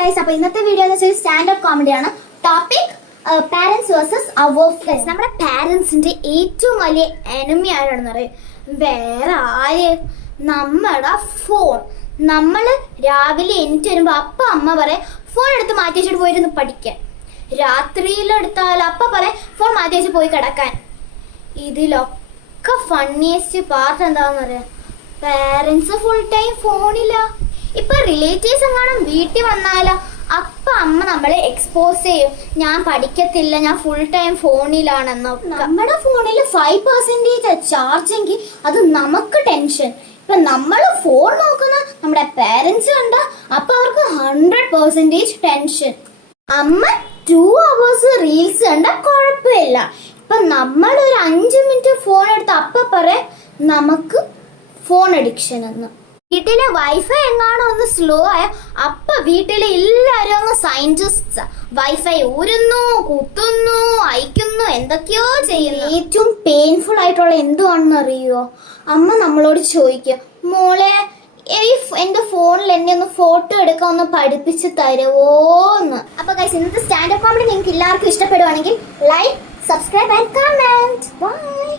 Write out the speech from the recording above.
Guys, അപ്പോൾ ഇന്നത്തെ video എന്ന് വെച്ചാൽ സ്റ്റാൻഡപ്പ് കോമഡിയാണ്. ടോപ്പിക് പാരന്റ്സ് വേഴ്സസ് അവർ ഫ്രണ്ട്സ്. നമ്മുടെ പാരന്റ്സിന്റെ ഏറ്റവും വലിയ എനിമി ആരാണെന്ന് അറിയാം? വേറെ ആര്? നമ്മുടെ ഫോൺ. നമ്മൾ രാവിലെ എണീറ്റ് വരുമ്പോൾ അമ്മ പറയാം ഫോൺ എടുത്ത് മാറ്റി വെച്ചിട്ട് പോയിരുന്നു പഠിക്കാൻ. രാത്രിയിലെടുത്താൽ പറയാം ഫോൺ മാറ്റി വെച്ച് പോയി കിടക്കാൻ. ഇതിലൊക്കെ ഫണ്ണിയസ്റ്റ് പാർട്ട് എന്താണെന്ന് അറിയാം? പാരന്റ്സ് ഫുൾ ടൈം ഫോണില്ല. ഇപ്പൊ റിലേറ്റീവ്സ് എങ്ങാനും വീട്ടിൽ വന്നാലോ അമ്മ നമ്മളെ എക്സ്പോസ് ചെയ്യും, ഞാൻ പഠിക്കത്തില്ല, ഞാൻ ഫുൾ ടൈം ഫോണിലാണെന്നൊക്കെ. നമ്മുടെ ഫോണിൽ 5% ചാർജ് എങ്കിൽ അത് നമുക്ക് ടെൻഷൻ. ഇപ്പൊ നമ്മൾ ഫോൺ നോക്കുന്ന നമ്മുടെ പേരൻസ് കണ്ട അവർക്ക് 100% ടെൻഷൻ. അമ്മ 2 hours റീൽസ് കണ്ട കുഴപ്പമില്ല. ഇപ്പൊ നമ്മൾ ഒരു 5 മിനിറ്റ് ഫോൺ എടുത്ത് പറയാം നമുക്ക് ഫോൺ അഡിക്ഷൻ എന്ന്. വീട്ടിലെ വൈഫൈ എങ്ങാണോ ഒന്ന് സ്ലോ ആയ വീട്ടിലെ എല്ലാവരും അങ്ങ് സയന്റിസ്റ്റ്. വൈഫൈ ഊരുന്നു, കുത്തുന്നു, അയക്കുന്നു, എന്തൊക്കെയോ ചെയ്യുന്നു. ഏറ്റവും പെയിൻഫുൾ ആയിട്ടുള്ള എന്തുവാണെന്ന് അറിയോ? അമ്മ നമ്മളോട് ചോദിക്കും, മോളെ എന്റെ ഫോണിൽ എന്നെ ഒന്ന് ഫോട്ടോ എടുക്കാൻ ഒന്ന് പഠിപ്പിച്ച് തരുവോന്ന്. അപ്പൊ ഗൈസ്, ഇന്നത്തെ സ്റ്റാൻഡപ്പ് കോമഡി നിങ്ങൾക്ക് എല്ലാവർക്കും ഇഷ്ടപ്പെടുവാണെങ്കിൽ like, subscribe and comment. By.